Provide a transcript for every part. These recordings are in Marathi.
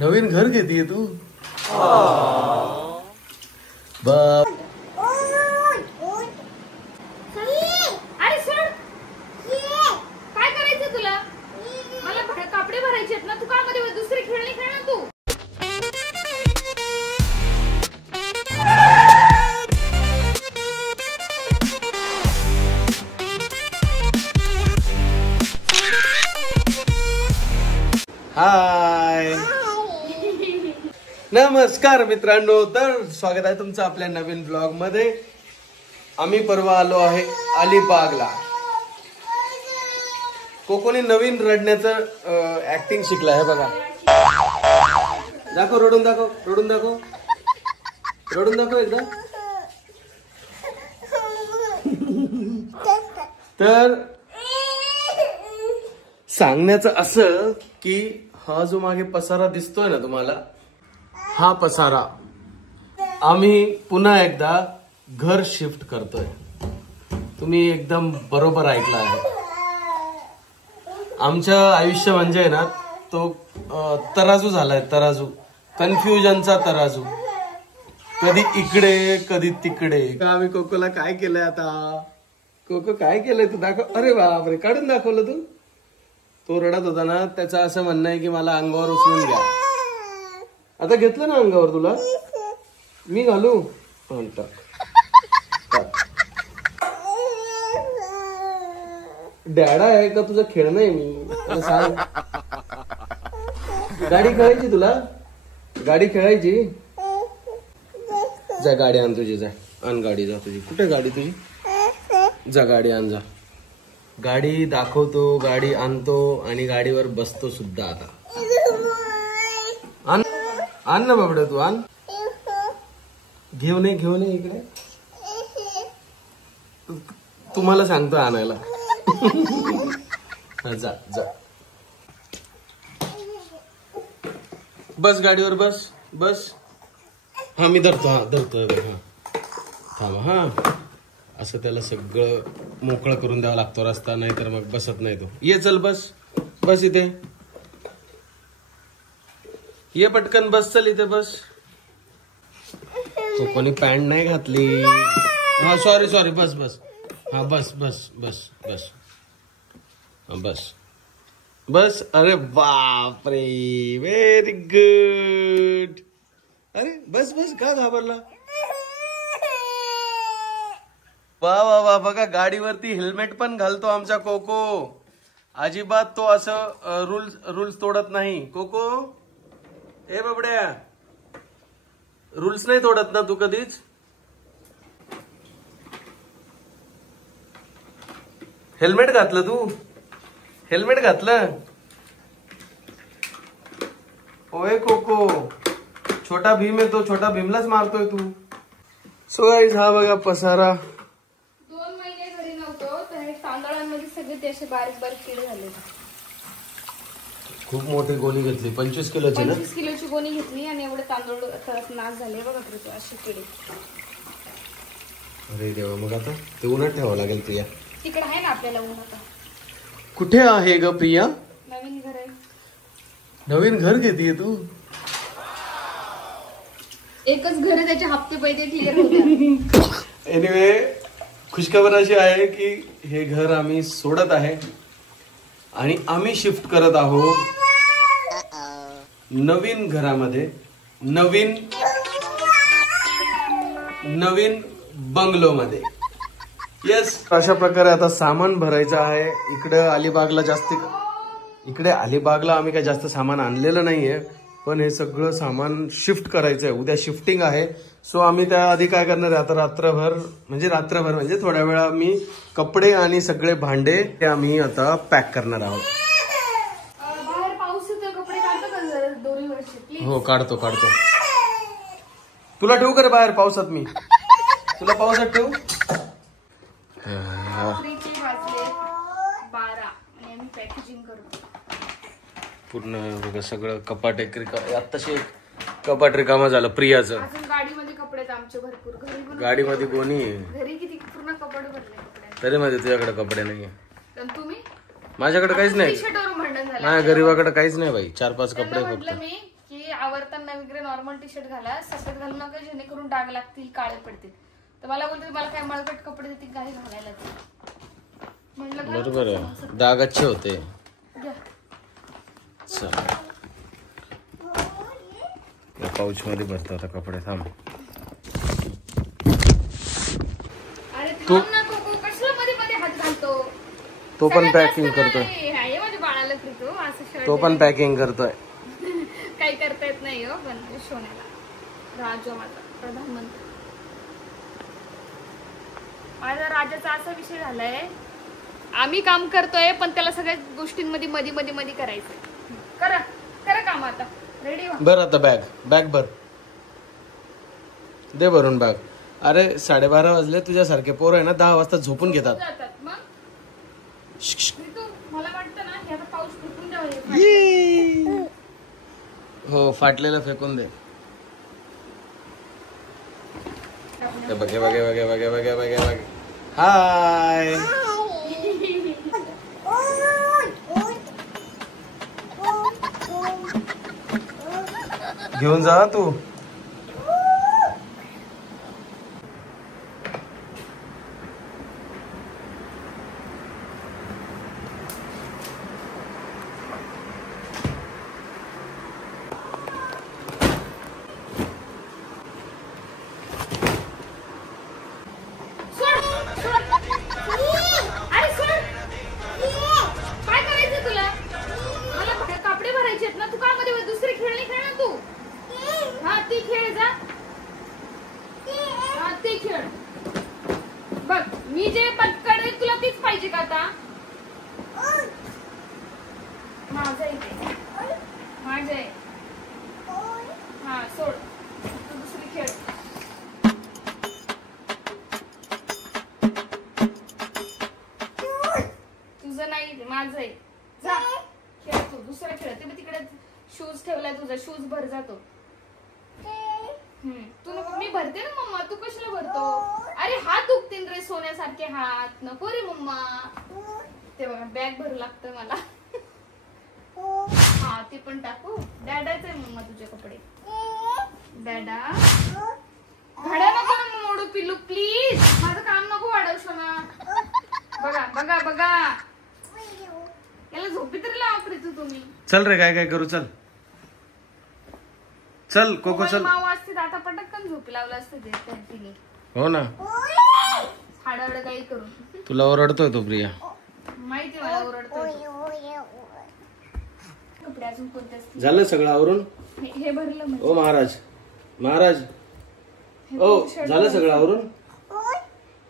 नवीन घर घेतीये तू? बाप अरे सोड. काय करायचं तुला? मला कपडे भरायचे आहेत ना. तू का मध्ये दुसरी खेळणी खेळ ना तू. हाय नमस्कार मित्रांनो, तर स्वागत आहे तुमचं आपल्या नवीन ब्लॉग मध्ये. आम्ही परवा आलो आहे अलिबागला. कोकोनी नवीन रडण्याचं ऍक्टिंग शिकला आहे बघा. दाखव, रडून दाखव, रडून दाखव, रडून दाखव एकदा. तर सांगण्याचं असं की हा जो मागे पसारा दिसतोय ना तुम्हाला, हा पसारा आम्ही पुन्हा एकदा घर शिफ्ट करतोय. तुम्ही एकदम बरोबर ऐकलं आहे. आमचं आयुष्य म्हणजे ना तो तराजू झालाय, तराजू, कन्फ्युजनचा तराजू. कधी इकडे कधी तिकडे. आम्ही कोकोला काय केलंय आता? कोको काय केलंय तू? दाखव. अरे बापरे, काढून दाखवलं तू. तो रडत होता ना, त्याचं असं म्हणणं आहे की मला अंगावर उचलून घ्या. आता घेतलं ना अंगावर तुला, मी घालू? डॅडा आहे का तुझं खेळणं आहे? मी सांग. गाडी खेळायची तुला? गाडी खेळायची? जा गाडी आण तुझी, जा आण गाडी, जा तुझी. कुठे गाडी तुझी? जा गाडी आण, जा. गाडी दाखवतो, गाडी आणतो आणि गाडीवर बसतो सुद्धा. आता आण, आण ना बाबडे, तू आण. घेऊन ये, घेऊन ये इकडे. तुम्हाला सांगतो आणायला. जा जा, बस गाडीवर, बस बस. हा मी धरतो, हा धरतोय. हा थांब. हा असं त्याला सगळं मोकळं करून द्यावा लागतो रस्ता, नाहीतर मग बसत नाही तो. ये चल, बस बस इथे. ये पटकन, बस चल इथे, बस. तो कोणी पॅन्ट नाही घातली. हा सॉरी सॉरी, बस बस. हा बस बस बस बस. हा बस बस. अरे बापरे, व्हेरी गुड. अरे बस बस, का घाबरला? वा वा वा, बघा गाडीवरती हेल्मेट पण घालतो आमचा कोको. अजिबात तो असं रूल्स तोडत नाही. कोको, ए बाबड्या, रूल्स नाही तोडत ना तू कधीच? हेल्मेट घातलं तू? हेल्मेट घातलं? ओए कोको, छोटा भीम आहे तो, छोटा भीमलाच मारतोय तू. सो गाईज, हा बघा पसारा. ते असे बारीक बारीक किडे झाले. खूप मोठी गोणी घेतली, 25 किलोची ना? 25 किलोची गोणी घेतली आणि एवढे तांदूळ नाश झाले बघा असे किडे. अरे देवा, मग आता ते उन्हात ठेवावं लागेल. प्रिया, तिकडे आहे ना आपल्याला ऊन. आता कुठे आहे ग प्रिया? नवीन घर आहे. नवीन घर घेतीये तू? एकच घर आहे, त्याचे हप्ते पैसे क्लिअर होते. एनिवे, खुशखबर अशी आहे की हे घर आम्ही सोडत आहे आणि आम्ही शिफ्ट करत आहोत नवीन घरामध्ये, नवीन बंगलो मध्ये. येस, अशा प्रकारे आता सामान भरायचं आहे. इकडे अलिबागला आम्ही काही जास्त सामान आणलेलं नाहीये, पण हे सगळं सामान शिफ्ट करायचंय. उद्या शिफ्टिंग आहे. सो आम्ही त्याआधी काय करणार आहे, आता रात्रभर म्हणजे थोड्या वेळा मी कपडे आणि सगळे भांडे ते आम्ही आता पॅक करणार आहोत. बाहेर पाऊस येतो, कपडे काढतो का दोरीवर? हो काढतो. तुला ठेवू का रे बाहेर पावसात? मी तुला पावसात ठेवू? पूर्ण बघा सगळं कपाट आत्ताशी कपाट रिकामा झालं प्रियाचं. गाडीमध्ये कपडे आमचे भरपूर. गाडीमध्ये गोणी घरी किती पूर्ण कपाट भरले. तरी मध्ये तुझ्याकडे कपडे नाहीये. तुम्ही? माझ्याकडे काहीच नाही. टी-शर्टवरून भांडण झालं. माझ्या गरीबाकडे काहीच नाही बाई. 4-5 कपडे म्हटलं फक्त. मी की की आवरताना वगैरे नॉर्मल टी शर्ट घाला, सफेद घालू नका जेणेकरून डाग लागतील, काळे पडतील. तर मला बोलते मला काय मळकट कपडे देतील काही घालायला. म्हटलं घालून बरोबर बघ आहे, मग. डाग अच्छे होते. घ्या. चल पाऊच मध्ये भरतो आता कपडे. थांब अरे थांब ना कोको, कशाला मध्ये मध्ये हात घालतो. तो पण सगळ्यात पॅकिंग जास्त करतोय. मला हे माझ्या बाळाला फिरतो असं शर्ट तो पण पॅकिंग करतोय. काही करता येत नाही हो. पण सोन्याला राजा माझा प्रधानमंत्री, माझा राजाचा असा विषय झालाय, आम्ही काम करतोय पण त्याला सगळ्या गोष्टींमध्ये मध्ये मध्ये मध्ये करायचंय. करा करा काम आता. रेडी व्हा. बर आता बॅग भर, दे भरून बॅग. अरे 12:30 वाजले, तुझ्यासारखे पोरं आहे ना 10 वाजता झोपून घेतात. जातात मग. ऋतू, मला वाटतं ना हे आता पाऊस फेकून द्यावा हे. हो फाटलेलं फेकून दे. बघे बघे बघे बघे बघे बघे बघे. हाय घेऊन जा तू. अरे सोड. काय करायचं तुला? मला कपडे भरायचे आहेत ना. तू का मध्ये दुसरी खेळणी खेळ ना तू. हा ती खेळ जा. हा ती खेळ. बघ मी जे पटकडे तुला तीच पाहिजे का आता? माझं आहे ते. माझं आहे. हा सोड. तू दुसरी खेळ. तुझं नाही माझं आहे. जा खेळ तू दुसरं खेळ. ते तिकडे शूज ठेवलाय तुझा. शूज भर जातो. तू नको. मी भरते ना मम्मा. तू कशाला भरतो? अरे हात दुखतील रे सोन्यासारखे हात. नको रे मम्मा. ते बघा बॅग भरू लागतं मला. हा ते पण टाकू. डॅडाच आहे मम्मा तुझे कपडे. डॅडा घड्या नको ना मोडू पिल्लू प्लीज. माझं काम नको वाढवशो ना. बघा बघा बघा. याला झोपी तरी लावा तू तुम्ही. चल रे काय काय करू. चल चल कोको चल. माऊ असते तर आता पटकन झोपी लावलं असतं ते तिने. हो ना. हाडावड काही करून. तुला ओरडतोय तो प्रिया. माहिती मला ओरडतोय तो. कपडे अजून कोणते असतील? झालं सगळं आवरून. हे भरलं म्हणजे. ओ महाराज महाराज. ओ झालं सगळं आवरून.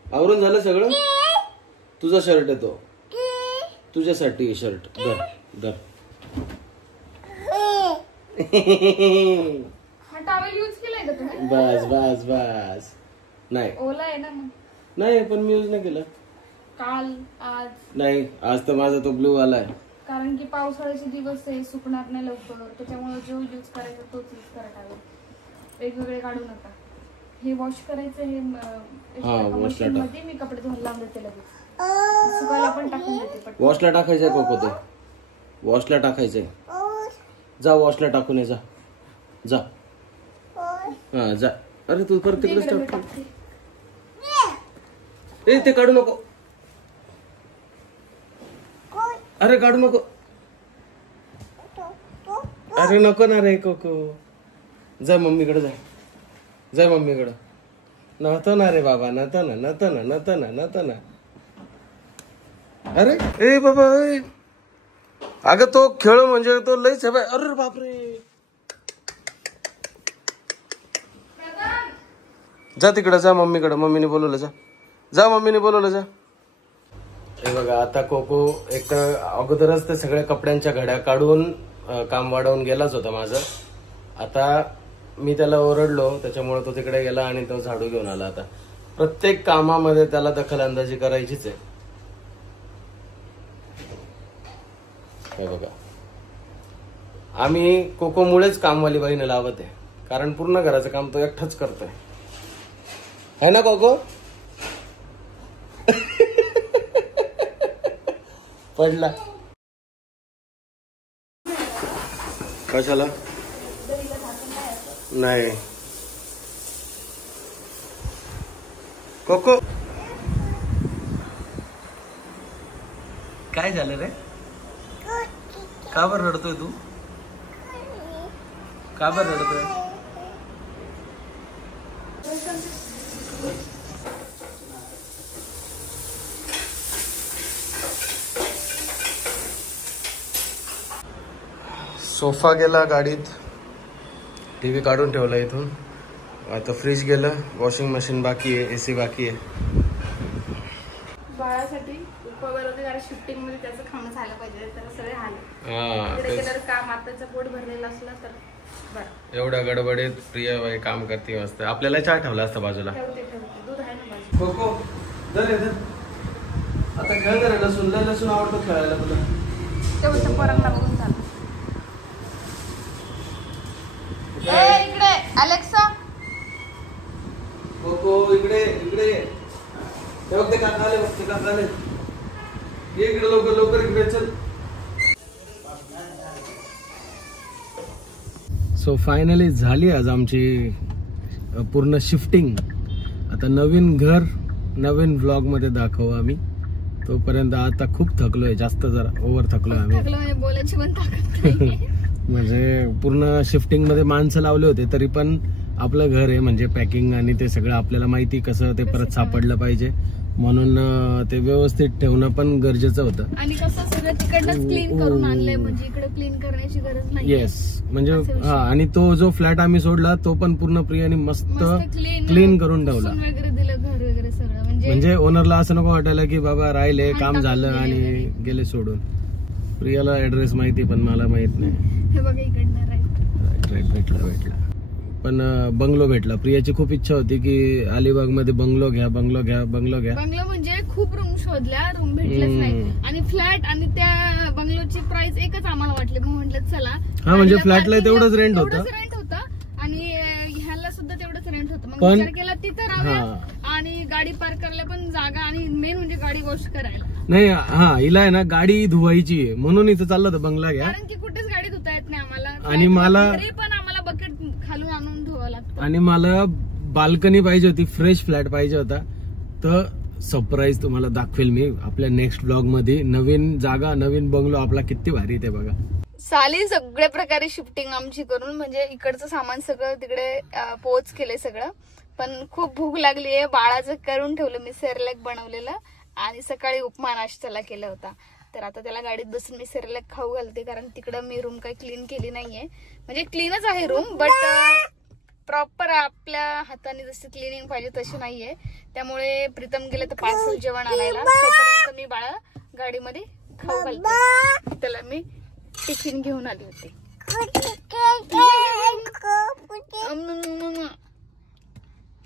आवरून झालं सगळं. तुझा शर्ट येतो तुझ्यासाठी. शर्ट धर धर. हा टॉवेल यूज केलाय का तुम्ही? बस बस बस. नाही ओला आहे ना मग. नाही पण मी यूज नाही केला. काल आज नाही आज तर माझा तो ब्लू वाला आहे. कारण की पावसाळ्याचे दिवस आहे. सुकणार नाही लवकर. त्याच्यामुळे जो यूज करायचा तोच यूज करायला हवा. वेगवेगळे काढू नका. हे वॉश करायचं. हे मशीन मध्ये मी कपडे धुवून लावून देते लगेच. सुकायला पण टाकून देते पटकन. वॉशला टाकायचंय कोको ते. वॉशला टाकायचंय. जा वॉशला टाकून ये. जा जा. हा जा. अरे तू परत तिकडेच टाकते. ए ते काढू नको. अरे काढू नको. अरे नको ना रे कोको. जा मम्मीकडे जा. जा मम्मीकडे. नव्हतं ना रे बाबा. नव्हतं ना नव्हतं ना नव्हतं ना नव्हतं ना. अरे ए बाबा. अगं तो खेळ म्हणजे तो लईच आहे. अरे बापरे. जा तिकडे. जा मम्मीकडे. मम्मीने बोलवलं. जा जा मम्मीने बोलवलं. जा. हे बघा आता कोको एक तर अगोदरच ते सगळ्या कपड्यांच्या घड्या काढून काम वाढवून गेलाच होता माझं. आता मी त्याला ओरडलो त्याच्यामुळे तो तिकडे गेला आणि तो झाडू घेऊन आला. आता प्रत्येक कामामध्ये त्याला दखलंदाजी करायचीच आहे. हे बघा आम्ही कोकोमुळेच कामवाली बाईने लावत आहे. कारण पूर्ण घराचं काम तो एकटाच करतोय. है ना कोको. पडला कशाला. दहीला झाकण नाही असं. नाही कोको काय झालं रे? का बरं रडतोय तू? का बरं रडतोय? सोफा गेला गाडीत, टीव्ही काढून ठेवला इथून, आता फ्रीज गेलं, वॉशिंग मशीन बाकी आहे, एसी बाकी आहे. बाळासाठी उपवास जरा शिफ्टिंग मध्ये त्याचं खाणं झालं पाहिजे, तर सगळे हाल केलं काम आताचं पोट भरलेलं असलं तर बरं. एवढ्या गडबडीत प्रिया बाई काम करते मस्त. आपल्याला चहा ठेवला असता बाजूला. ठेवते दूध आहे ना बाजूला. कोको धर धर, आता खेळ कर. लसूण लसूण आवडतो खेळायला तुला? तेवढं पोरांना बघून झालं. इकडे अलेक्सा. कोको इकडे इकडे. हे बघते काका आले, बघते काका आले. ये इकडे लवकर लवकर इकडे चल. सो फायनली झाली आज आमची पूर्ण शिफ्टिंग. आता नवीन घर नवीन व्लॉग मध्ये दाखवू आम्ही. तोपर्यंत आता खूप थकलोय, जास्त जरा ओव्हर थकलोय आम्ही. बोलायची पण ताकद नाहीये. म्हणजे पूर्ण शिफ्टिंग मध्ये माणसं लावले होते, तरी पण आपलं घर आहे म्हणजे पॅकिंग आणि ते सगळं आपल्याला माहिती कसं ते परत सापडलं पाहिजे, म्हणून ते व्यवस्थित ठेवणं पण गरजेचं होतं. आणि कसं सगळं तिकडनंच क्लीन करून आणलंय, म्हणजे इकडे क्लीन करण्याची गरज नाही. येस, म्हणजे हा. आणि तो जो फ्लॅट आम्ही सोडला तो पण पूर्ण प्रियाने मस्त क्लीन करून ठेवला वगैरे दिलं, घर वगैरे सगळं. म्हणजे ओनरला असं नको वाटायला की बाबा राहिले काम झालं आणि गेले सोडून. प्रियाला ऍड्रेस माहिती पण मला माहित नाही. हे बघा इकडनं राईट भेटला. पण बंगलो भेटला. प्रियाची खूप इच्छा होती की अलिबाग मध्ये बंगलो घ्या. बंगलो म्हणजे खूप रूम शोधल्या, रूम भेटलेच नाही. आणि फ्लॅट आणि त्या बंगलोची प्राइस एकच आम्हाला वाटली, मग म्हटलं चला. हा, म्हणजे फ्लॅटला तेवढंच रेंट होतं आणि ह्याला सुद्धा तेवढंच रेंट होतं. मग विचार केला तिथं राहूया आणि गाडी पार्क करायला पण जागा, आणि मेन म्हणजे गाडी वॉश करायला नाही. हा, हिला आहे ना गाडी धुवायची आहे म्हणून इथं चाललं होतं बंगला घ्या. कारण की कुठेच गाडी धुता येत नाही आम्हाला, आणि मला पण आम्हाला बकेट खालून आणून धुवावं लागतं. आणि मला बाल्कनी पाहिजे होती, फ्रेश फ्लॅट पाहिजे होता. तर सरप्राईज तुम्हाला दाखवेल मी आपल्या नेक्स्ट ब्लॉग मध्ये. नवीन जागा, नवीन बंगलो आपला किती भारी ते बघा. साली सगळ्या प्रकारे शिफ्टिंग आमची करून, म्हणजे इकडचं सामान सगळं तिकडे पोच केलंय सगळं. पण खूप भूक लागली आहे, बाळाचं करून ठेवलं मी, सेरेलॅक बनवलेलं, आणि सकाळी उपमा नाश्त्याला केला होता. तर आता त्याला गाडीत बसून मी सेरेलॅक खाऊ घालते, कारण तिकडं मी रूम काही क्लीन केली नाहीये. म्हणजे क्लीनच आहे रूम, बट प्रॉपर आपल्या हाताने जशी क्लिनिंग पाहिजे तशी नाहीये. त्यामुळे प्रीतम गेले तर पार्सल जेवण आणायला, तोपर्यंत मी बाळा गाडीमध्ये खाऊ घालते. त्याला मी टिफिन घेऊन आली होती.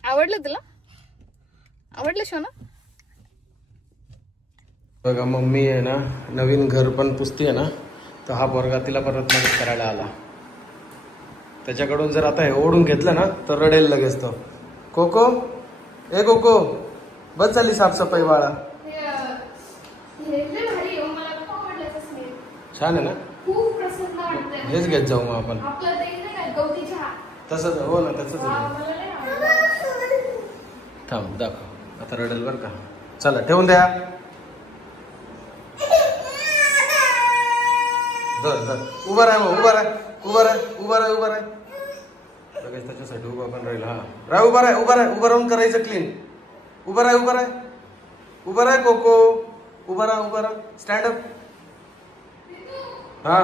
आवडलं तुला? आवडलं शोना? बघा मम्मी आहे ना, नवीन घर पण पुसती आहे ना, तर हा पोरगा तिला परत मदत करायला आला. त्याच्याकडून जर आता हे ओढून घेतलं ना तर रडेल लगेच तो. कोको ए कोको, बस झाली साफसफाई बाळा. छान आहे ना, खूप प्रसन्न वाटतंय. हेच घेत जाऊ मग आपण. आपलं ते नाही का गवती चहा, तसंच हो ना, तसंच. मला नाही आवडत. थांब दाखव, आता रडेल बरं का. चला ठेवून द्या. उभा राह मग, उभा राह. लगेच त्याच्यासाठी उभा पण राहील. हा उभा राहून करायचं क्लीन. उभा राह कोको, उभा राह. Stand up. हा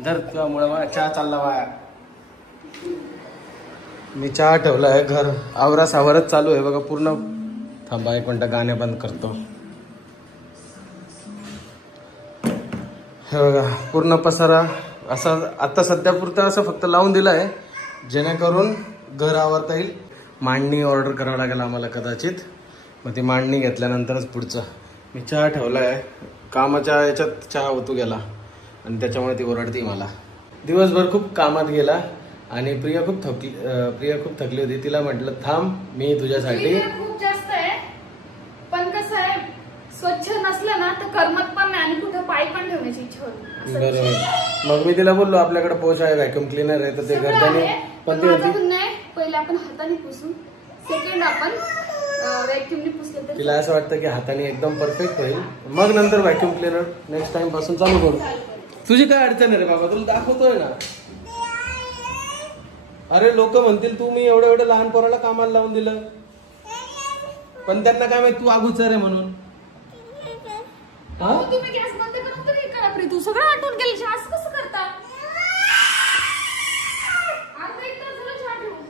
धर तुझ्यामुळे चहा चालला वाया. मी चहा ठेवलाय, घर आवरा सावरच चालू आहे बघा पूर्ण. थांबा एक मिनिट, गाणे बंद करतो. हे बघा पूर्ण पसारा असं आता सध्या पुरतं असं फक्त लावून दिलं आहे, जेणेकरून घर आवरता येईल. मांडणी ऑर्डर करावं लागेल आम्हाला कदाचित, मग ती मांडणी घेतल्यानंतरच पुढचं. मी चहा ठेवलाय, कामाच्या याच्यात चहा होतो गेला आणि त्याच्यामुळे ती ओरडती मला. दिवसभर खूप कामात गेला आणि प्रिया खूप थकली होती. तिला म्हटलं थांब मी तुझ्यासाठी. खूप जास्त आहे, पण कसं आहे स्वच्छ नसलं ना तर करमत पण नाही आणि कुठं पाय पण ठेवण्याची इच्छा होती असं विषय. बरोबर. मग मी तिला बोललो आपल्याकडे पोच आहे, व्हॅक्युम क्लिनर आहे, तर ते सगळं घरच्याने आहे, पण पण ती माझं होती म्हणणं आहे, पहिले आपण हाताने पुसू, सेकंड आपण व्हॅक्युमने पुसलं तर तिला असं वाटतं की हाताने एकदम परफेक्ट होईल, मग नंतर व्हॅक्युम क्लिनर नेक्स्ट टाइम पासून चालू करू. तुझी काय अडचण आहे रे बाबा, तुला दाखवतोय ना. अरे लोक म्हणतील तू मी एवढं लहान पोराला कामाला लावून दिलं, पण त्यांना काय माहित तू अगोचर आहे म्हणून. अहो, तुम्ही गॅस बंद करून तरी हे करा तू सगळं आटून गेलं, असं कसं करता? अर्धा एक तास झालं चहा ठेवून.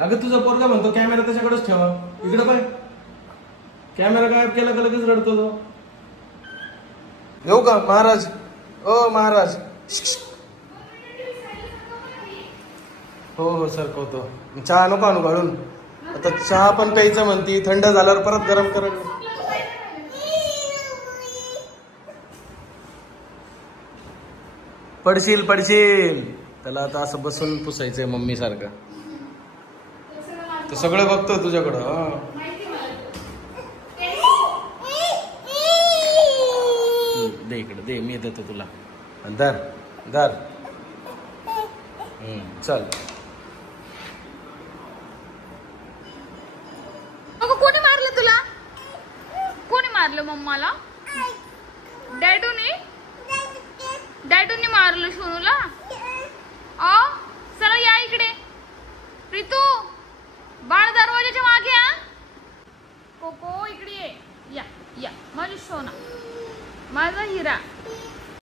अगं तुझा पोरगा म्हणतो कॅमेरा त्याच्याकडेच ठेवा, इकडे पाय कॅमेरा गायब केला का लगेच रडतो तो. येऊ का महाराज, ओ महाराज. हो हो सरकवतो. चहा नको आणू काढून, आता चहा पण प्यायचं म्हणती, थंड झाल्यावर परत गरम करायला. पडशील पडशील. त्याला आता असं बसून पुसायचंय मम्मी सारखं. तो सगळं बघतो तुझ्याकडं. दे इकडे दे, मी देतो तुला. धर धर. चल. कोणी मारलं तुला? कोणी मारलं मम्माला? डॅडूने मारलं सोनूला.